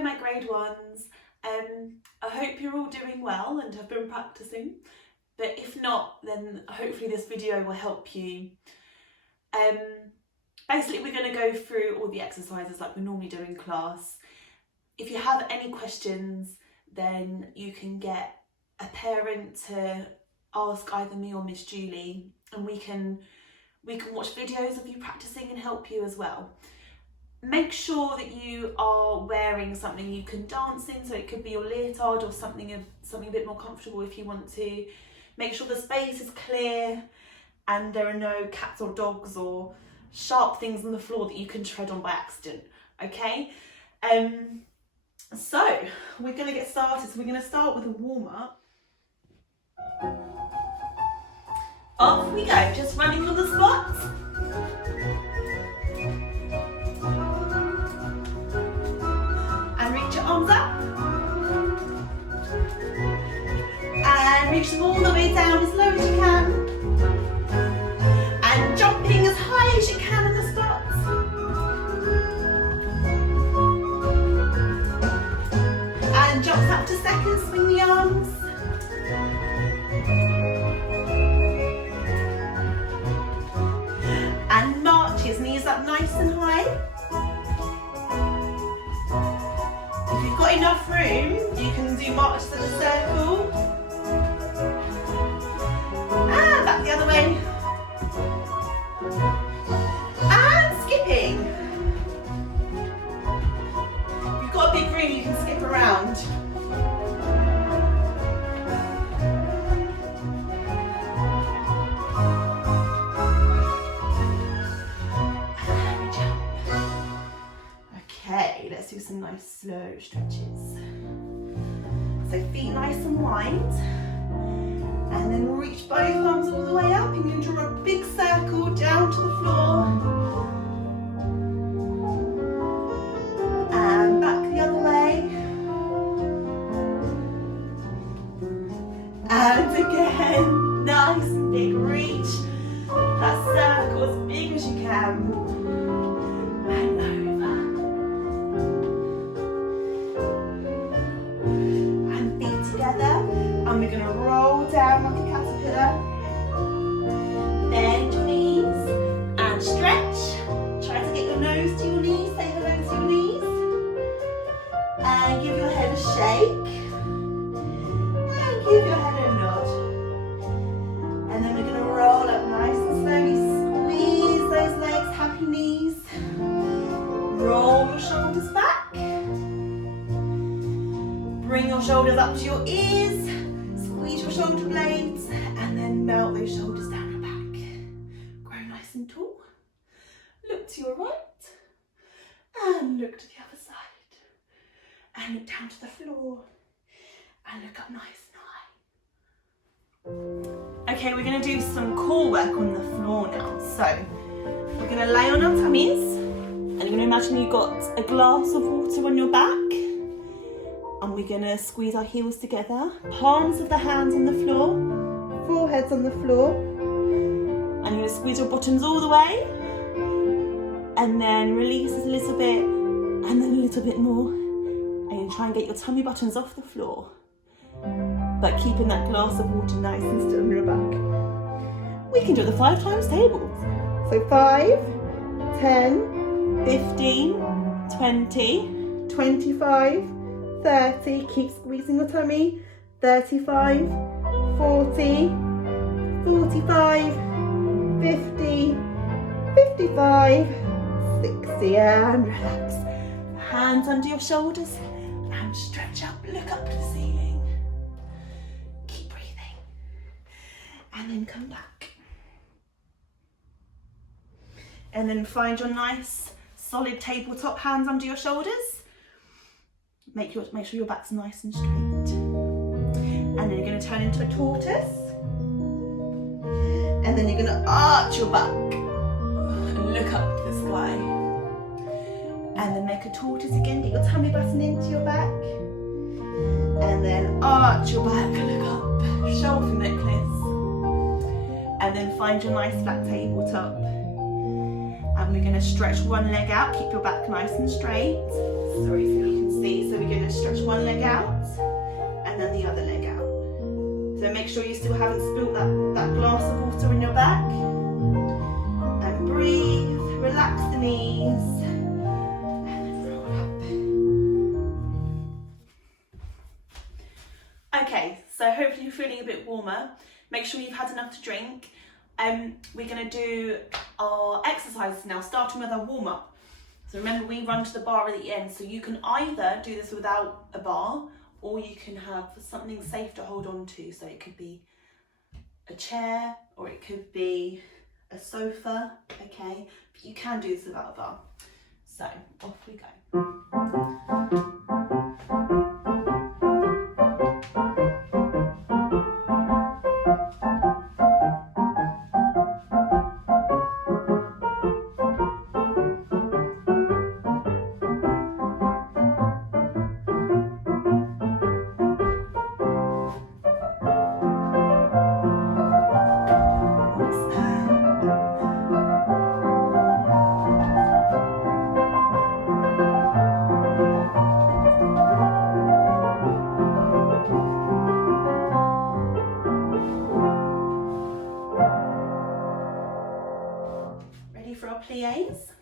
Hello my grade ones. I hope you're all doing well and have been practicing, but if not, then hopefully this video will help you. Basically we're going to go through all the exercises like we normally do in class. If you have any questions, then you can get a parent to ask either me or Miss Julie, and we can watch videos of you practicing and help you as well. Make sure that you are wearing something you can dance in, so it could be your leotard or something a bit more comfortable if you want to. Make sure the space is clear and there are no cats or dogs or sharp things on the floor that you can tread on by accident, okay? So we're going to get started. So we're going to start with a warm-up. Off we go, just running on the spot. And reach your arms up. And reach them all the way down as low as you can. And jumping as high as you can on the spot. And jumps up to second, swing the arms. And march his knees up nice and high. If you've got enough room, you can do march to the circle. And back the other way. And skipping. If you've got a big room, you can skip around. Okay, let's do some nice slow stretches. So feet nice and wide. And then reach both arms all the way up. You can draw a big circle down to the floor. And back the other way. And again, nice and big reach. That circle as big as you can. And over. And feet together. And we're going to roll down like a caterpillar. Bend your knees and stretch. Try to get your nose to your knees. Say hello to your knees. And give your head a shake. And give your head a nod. And then we're going to roll up nice and slowly. Squeeze those legs, happy knees. Roll your shoulders back. Bring your shoulders up to your ears. Squeeze your shoulder blades and then melt those shoulders down your back. Grow nice and tall. Look to your right and look to the other side. And look down to the floor and look up nice and high. Okay, we're going to do some core work on the floor now. So we're going to lay on our tummies and you're going to imagine you've got a glass of water on your back. And we're going to squeeze our heels together, palms of the hands on the floor, foreheads on the floor. And you're going to squeeze your bottoms all the way. And then release it a little bit, and then a little bit more. And you try and get your tummy buttons off the floor, but keeping that glass of water nice and still on your back. We can do the 5 times tables. So 5, 10, 15, 20, 25, 30, keep squeezing your tummy, 35, 40, 45, 50, 55, 60, and relax. Hands under your shoulders and stretch up, look up to the ceiling. Keep breathing. And then come back. And then find your nice solid tabletop, hands under your shoulders. Make sure your back's nice and straight. And then you're going to turn into a tortoise. And then you're going to arch your back and look up to the sky. And then make a tortoise again. Get your tummy button into your back. And then arch your back, look up, shoulder necklace. And then find your nice flat tabletop. And we're going to stretch one leg out, keep your back nice and straight. Sorry if you can see. So we're going to stretch one leg out and then the other leg out. So make sure you still haven't spilled that glass of water in your back. And breathe, relax the knees, and then roll up. Okay, so hopefully you're feeling a bit warmer. Make sure you've had enough to drink. We're going to do our exercises now, starting with our warm-up. So remember, we run to the bar at the end, so you can either do this without a bar, or you can have something safe to hold on to. So it could be a chair, or it could be a sofa, okay? But you can do this without a bar. So off we go. For our plies.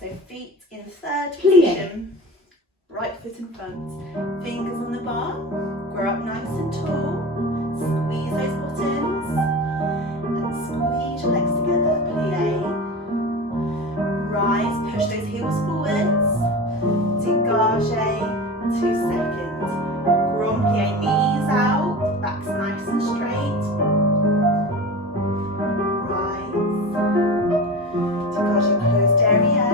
So feet in third position, right foot in front, fingers on the bar, grow up nice and tall, squeeze those bottoms, and squeeze your legs together, plie, rise, push those heels forwards, dégagé, 2 seconds, grand plie, knees out, back's nice and straight, closed area,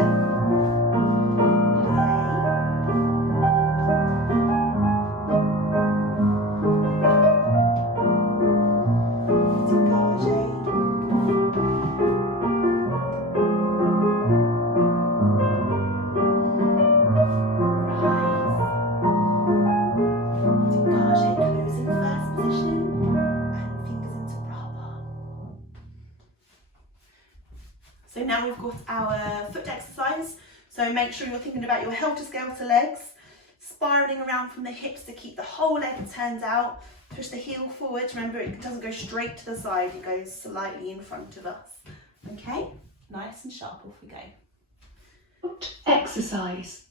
So now we've got our foot exercise. So make sure you're thinking about your helter-skelter legs, spiraling around from the hips to keep the whole leg turned out. Push the heel forward. Remember, it doesn't go straight to the side, it goes slightly in front of us. Okay, nice and sharp, off we go. Foot exercise.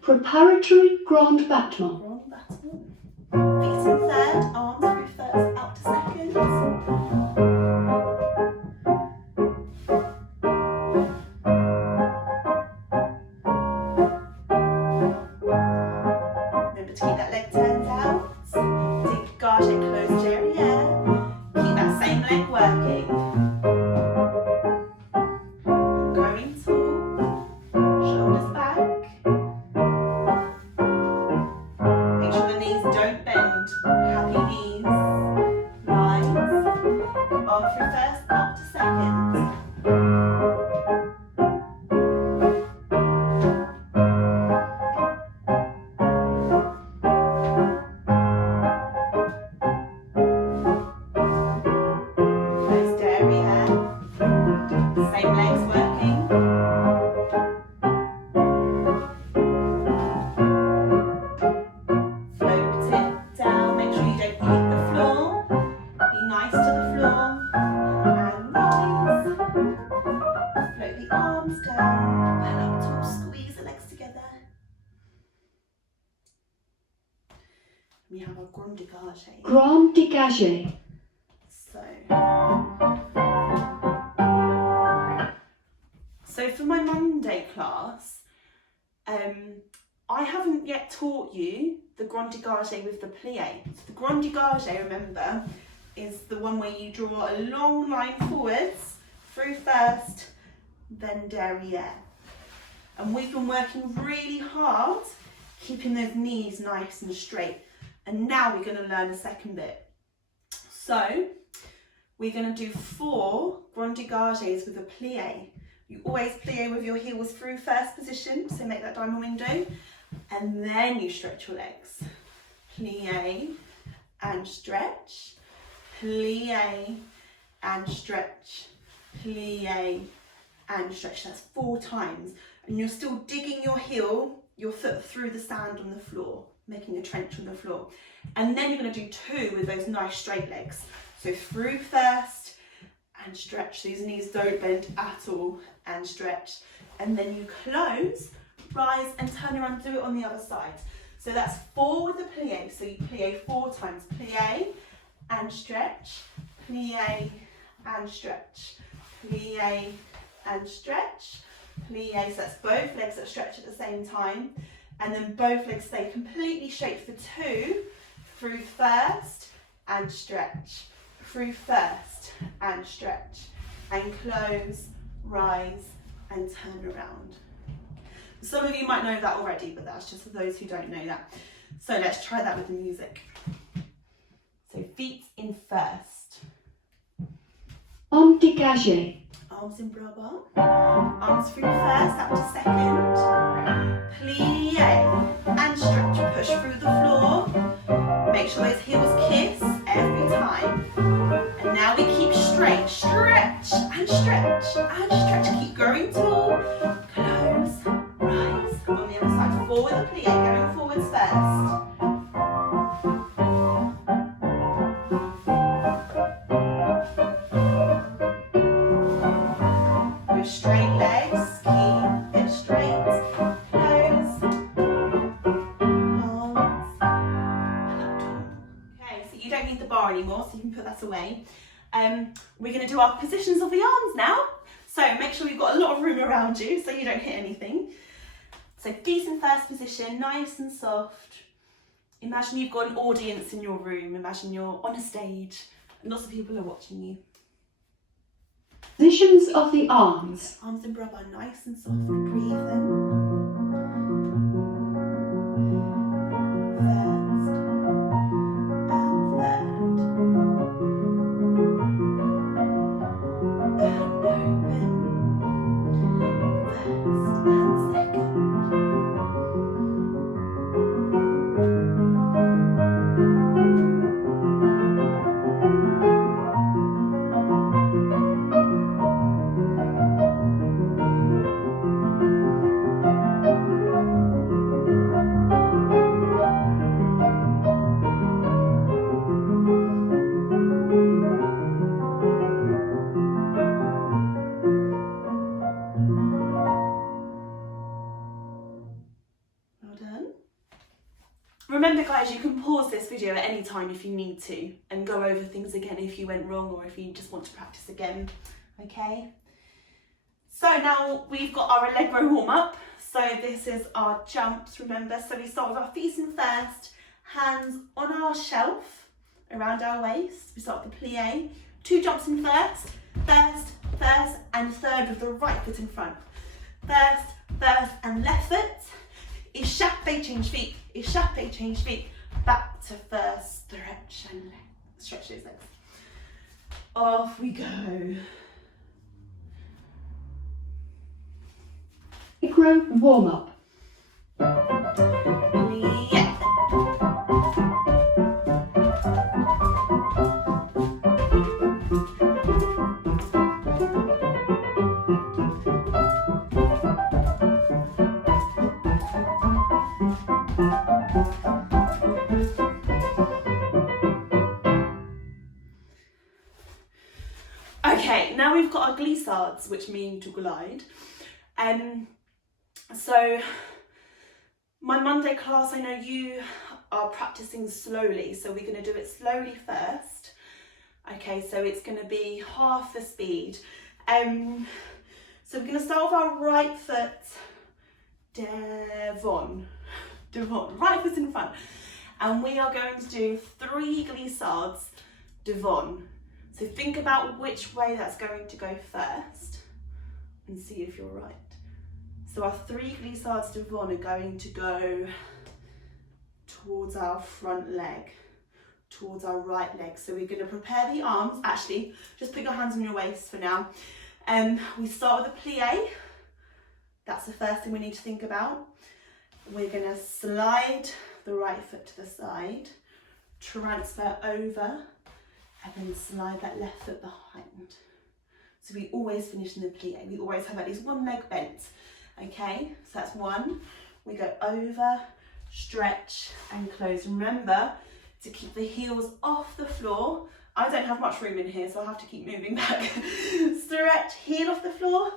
Preparatory grand battement. Feet in third, arms through first, out to seconds. Remember to keep that leg turned out. Dégagé, closed area. Keep that same leg working. Growing tall. Shoulders back. Don't bend, happy knees, rise, arm through first, up to second. Closed area, same legs working. We have our grand dégagé. Grand dégagé. So for my Monday class, I haven't yet taught you the grand dégagé with the plie. So the grand dégagé, remember, is the one where you draw a long line forwards, through first, then derrière. And we've been working really hard, keeping those knees nice and straight. And now we're going to learn the second bit. So we're going to do 4 grand dégagés with a plie. You always plie with your heels through first position, so make that diamond window, and then you stretch your legs. Plie and stretch, plie and stretch, plie and stretch. That's 4 times. And you're still digging your heel, your foot through the sand on the floor, making a trench on the floor. And then you're going to do 2 with those nice straight legs. So through first and stretch. These knees don't bend at all, and stretch. And then you close, rise and turn around, do it on the other side. So that's 4 with the plie. So you plie 4 times. Plie and stretch, plie and stretch, plie and stretch, plie. So that's both legs that stretch at the same time. And then both legs stay completely straight for 2, through first and stretch, through first and stretch, and close, rise and turn around. Some of you might know that already, but that's just for those who don't know that. So let's try that with the music. So feet in first. Arms dégagé. Arms in Barre. Arms through first, up to second. Plie and stretch. Push through the floor. Make sure those heels kiss every time. And now we keep straight. Stretch and stretch and stretch. Keep going tall. Close, rise. On the other side. Forward the plie, going forwards first. Straight legs, keep it straight, close, arms, okay, so you don't need the bar anymore, so you can put that away. We're going to do our positions of the arms now, so make sure you've got a lot of room around you so you don't hit anything. So feet in first position, nice and soft. Imagine you've got an audience in your room, imagine you're on a stage and lots of people are watching you. Positions of the arms. Arms in Barre, nice and soft. Breathe in. First and third. And open. First and second. Remember guys, you can pause this video at any time if you need to and go over things again if you went wrong or if you just want to practice again, okay? So now we've got our Allegro warm up. So this is our jumps, remember? So we start with our feet in first, hands on our shelf around our waist. We start with the plie, 2 jumps in first, first and third with the right foot in front. First and left foot. Échappé, change feet, échappé, change feet, back to first, stretch and stretch those legs. Off we go. Allegro warm up. Yeah. Okay, now we've got our glissades, which mean to glide. So my Monday class, I know you are practicing slowly, so we're going to do it slowly first. Okay, so it's going to be half the speed. So we're going to start with our right foot devant, devant, right foot in front. And we are going to do 3 glissades devant. So think about which way that's going to go first and see if you're right. So our 3 glissades devant are going to go towards our front leg, towards our right leg. So we're going to prepare the arms. Actually, just put your hands on your waist for now. We start with a plie. That's the first thing we need to think about. We're going to slide the right foot to the side, transfer over, and then slide that left foot behind. So we always finish in the plie. We always have at least one leg bent. Okay, so that's 1. We go over, stretch and close. Remember to keep the heels off the floor. I don't have much room in here, so I'll have to keep moving back. Stretch, heel off the floor,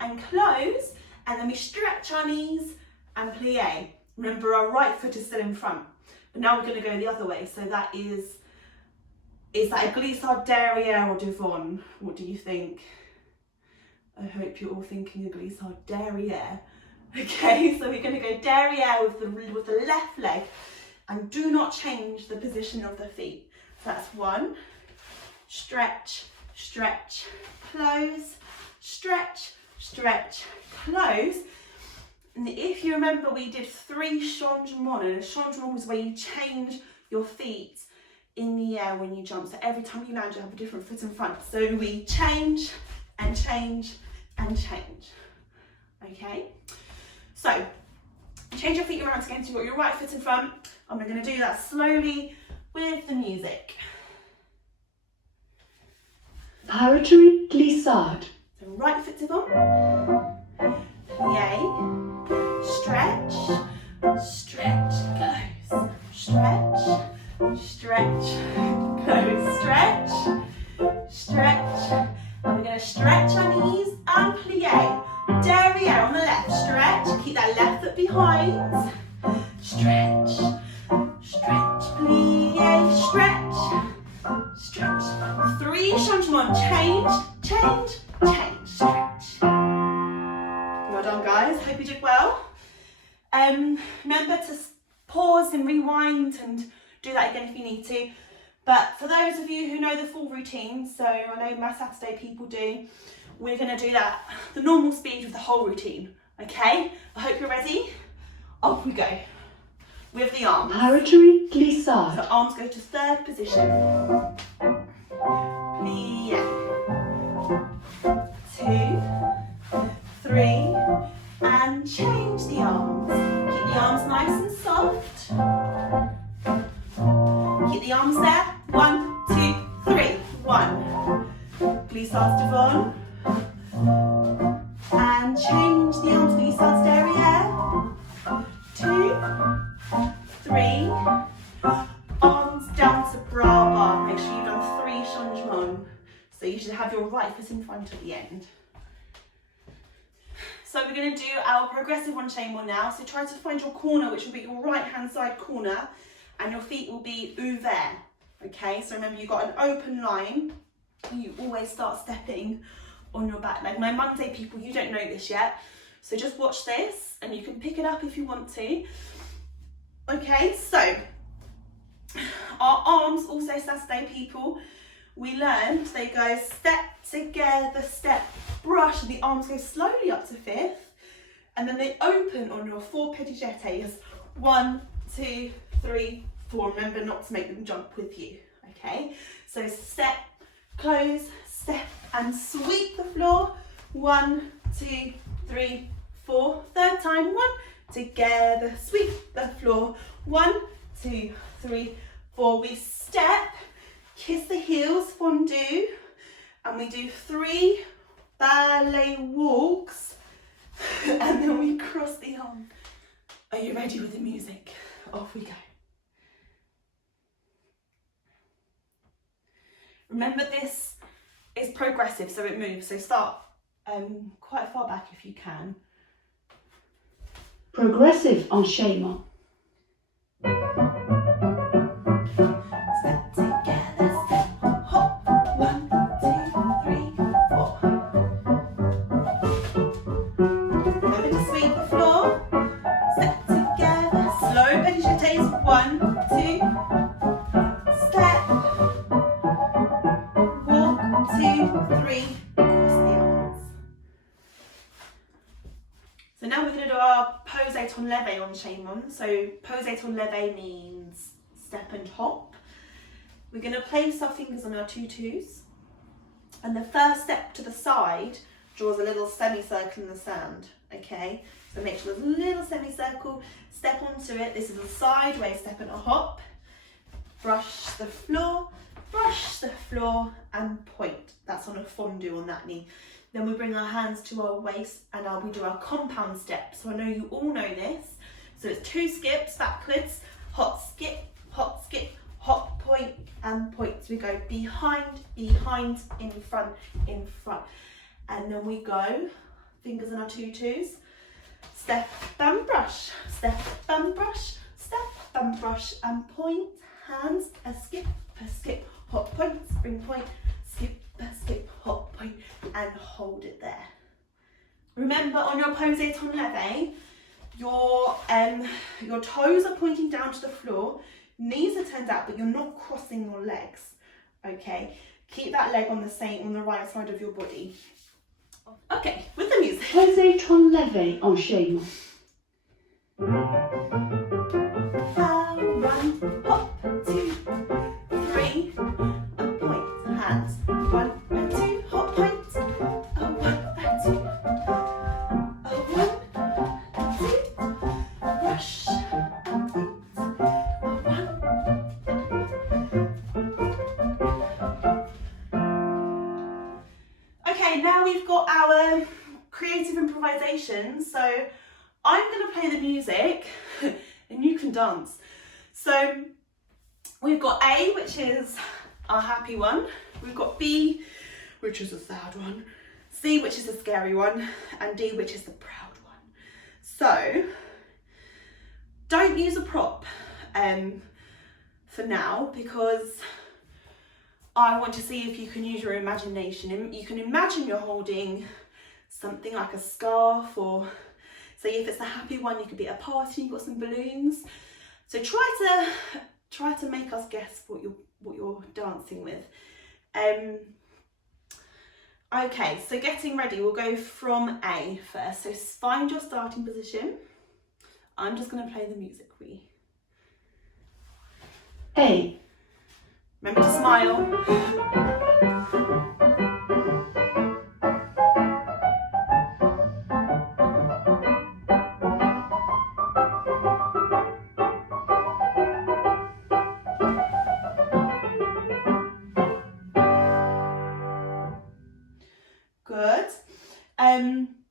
and close. And then we stretch our knees and plie. Remember, our right foot is still in front, but now we're going to go the other way. So that is that a glissade derrière or devant? What do you think? I hope you're all thinking a glissade derrière. Okay, so we're going to go derrière with the left leg, and do not change the position of the feet. So that's 1, stretch, stretch, close, stretch, stretch, close. And if you remember, we did 3 changements, and a changement was where you change your feet in the air when you jump. So every time you land, you have a different foot in front. So we change and change and change. Okay, so change your feet around again, so you've got your right foot in front, and we're going to do that slowly with the music. Paratory glissade. So right foot devant, plie, stretch, stretch, close, stretch, stretch, close, stretch, stretch, and we're going to stretch our knees and plie. Derrière on the left, stretch, keep that left foot behind, stretch, stretch, plie, stretch, stretch, 3 changements, change, change, change, stretch. Well done guys, hope you did well. Remember to pause and rewind and do that again if you need to. But for those of you who know the full routine, so I know my Saturday people do, we're going to do that the normal speed with the whole routine. Okay, I hope you're ready. Off we go with the arms. Paratory glissade. So arms go to 3rd position. Plie. 2, 3, and change the arms. Keep the arms nice and soft. Keep the arms there. 1, 2, 3. 1. Glissades devant. And change the arms, glissades derrière. 2, 3. Arms down to bras bar. Make sure you've done 3 changements. So you should have your right foot in front at the end. So we're going to do our progressive enchaînement now. So try to find your corner, which will be your right hand side corner, and your feet will be ouvert. Okay, so remember you've got an open line. You always start stepping on your back leg. My Monday people, you don't know this yet, so just watch this and you can pick it up if you want to. Okay, so our arms also, Saturday people, we learned they go step together, step, brush, and the arms go slowly up to 5th, and then they open on your 4 pieds jetés. 1, 2, 3, 4. Remember not to make them jump with you. Okay, so step, close, step, and sweep the floor. 1, 2, 3, 4. 3rd time. 1, together, sweep the floor. 1, 2, 3, 4. We step, kiss the heels, fondue, and we do 3 ballet walks, and then we cross the arm. Are you ready with the music? Off we go. Remember, this is progressive, so it moves. So start quite far back if you can. Progressive enchaînement. Step together, step, hop, 1, 2, 3, 4. Remember going to do our posé ton leve on Shaimon. So posé ton leve means step and hop. We're going to place our fingers on our tutus, and the first step to the side draws a little semicircle in the sand, okay? So make sure there's a little semicircle, step onto it. This is a sideways step and a hop. Brush the floor, and point. That's on a fondue on that knee. Then we bring our hands to our waist and we do our compound step. So I know you all know this. So it's 2 skips backwards, hop, skip, hop, point, and point. So we go behind, in front. And then we go, fingers on our tutus, step and brush, and point, hands, a skip, hop, point, spring point, skip, hop, point, and hold it there. Remember, on your posé ton leve, your toes are pointing down to the floor, knees are turned out, but you're not crossing your legs, okay? Keep that leg on the right side of your body. Okay, with the music. Posé ton leve en schéma. 1, hop, 2, 3, and point, hands. 1 and 2, hop, point. 1 and 2. 1 and 2. Brush. Point. 1. Okay, now we've got our creative improvisation. So I'm going to play the music and you can dance. So we've got A, which is our happy one. We've got B, which is a sad one. C, which is a scary one. And D, which is the proud one. So don't use a prop for now, because I want to see if you can use your imagination. You can imagine you're holding something like a scarf, or say if it's a happy one, you could be at a party, you've got some balloons. So try to make us guess what you're dancing with. Okay, so getting ready, we'll go from A first. So find your starting position. I'm just going to play the music for you. A. Remember to smile. Good.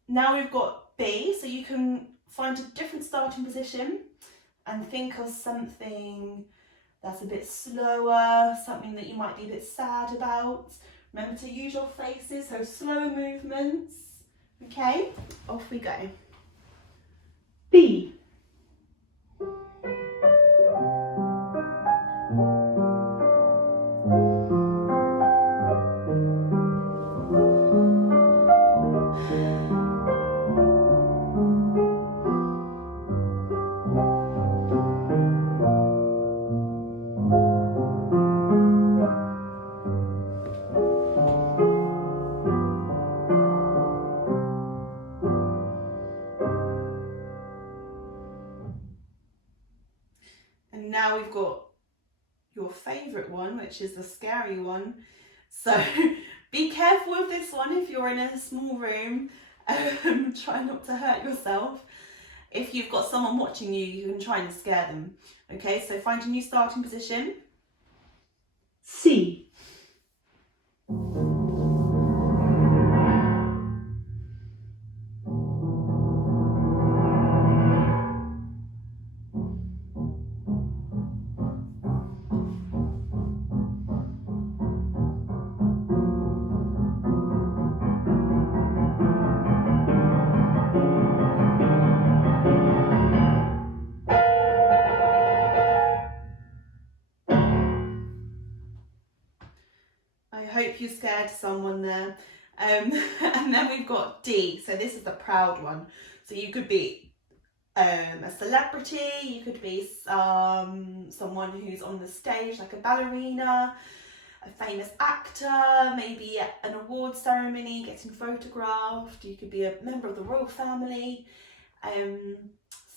Now we've got B, so you can find a different starting position and think of something that's a bit slower, something that you might be a bit sad about. Remember to use your faces, so slower movements. Okay, off we go. B. And now we've got your favourite one, which is the scary one. So be careful with this one if you're in a small room. Try not to hurt yourself. If you've got someone watching you, you can try and scare them. Okay, so find a new starting position. C. I hope you scared someone there. And then we've got D, so this is the proud one. So you could be a celebrity, you could be someone who's on the stage, like a ballerina, a famous actor, maybe at an award ceremony, getting photographed. You could be a member of the royal family.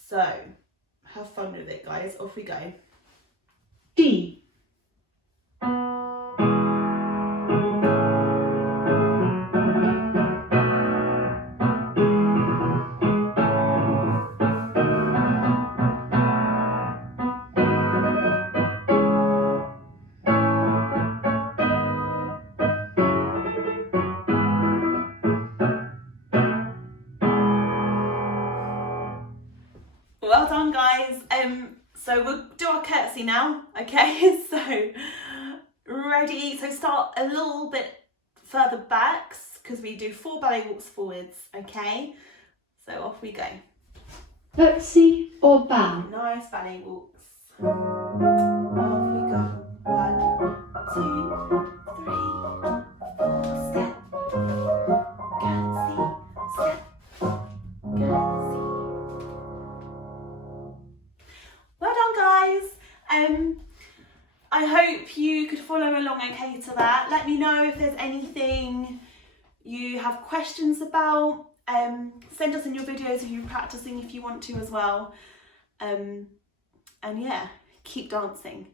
So have fun with it, guys. Off we go. D. Well done, guys. So we'll do our curtsy now, okay? So ready? So start a little bit further back because we do 4 ballet walks forwards, okay? So off we go. Curtsy or bow. Nice ballet walks. Off we go. 1, 2, 3, 4. Step. Curtsy. Step. Curtsy. Well done, guys. I hope you could follow along okay to that. Let me know if there's anything you have questions about. Send us in your videos of you practicing if you want to as well. And yeah, keep dancing.